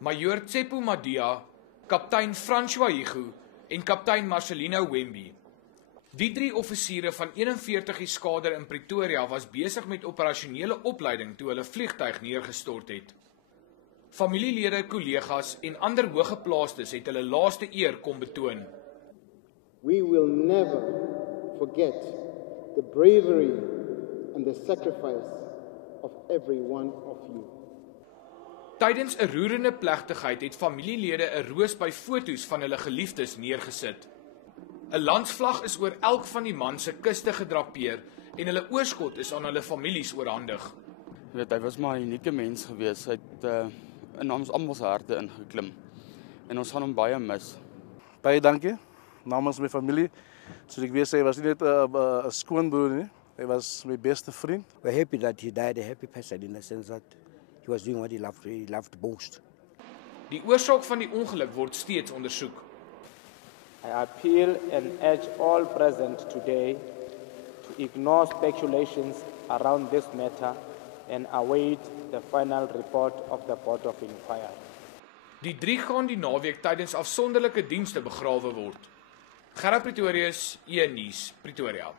Majoor Tsepo Madia, kaptein François Higu en kaptein Marcelino Wemby. Die 3 offisiere van 41 Eskader in Pretoria was besig met operasionele opleiding toe hulle vliegtuig neergestort het. Familielede, kollegas en ander hooggeplaastes het hulle laaste eer kom betoon. We will never forget the bravery and the sacrifice of every one of you. Tydens 'n roerende plegtigheid het familielede 'n roos by foto's van hulle geliefdes neergesit. 'n Landsvlag is oor elk van die man se kuste gedrapeer en hulle oorskot is aan hulle families oorhandig. Hy was maar 'n unieke mens gewees. Hy het in ons almal se harte ingeklim. En ons gaan hom baie mis. Baie dankie namens my familie. Soos ek weer sê, hy was nie net 'n skoonbroer nie. Hy was my beste vriend. We're happy that he died a happy person in the sense that he was doing what he loved most. Die oorsaak van die ongeluk word steeds ondersoek. I appeal and urge all present today to ignore speculations around this matter and await the final report of the Board of Inquiry. Die 3 gaan die naweek tydens afsonderlike dienste begrawe word. Gerard Pretorius, E-nuus, Pretoria.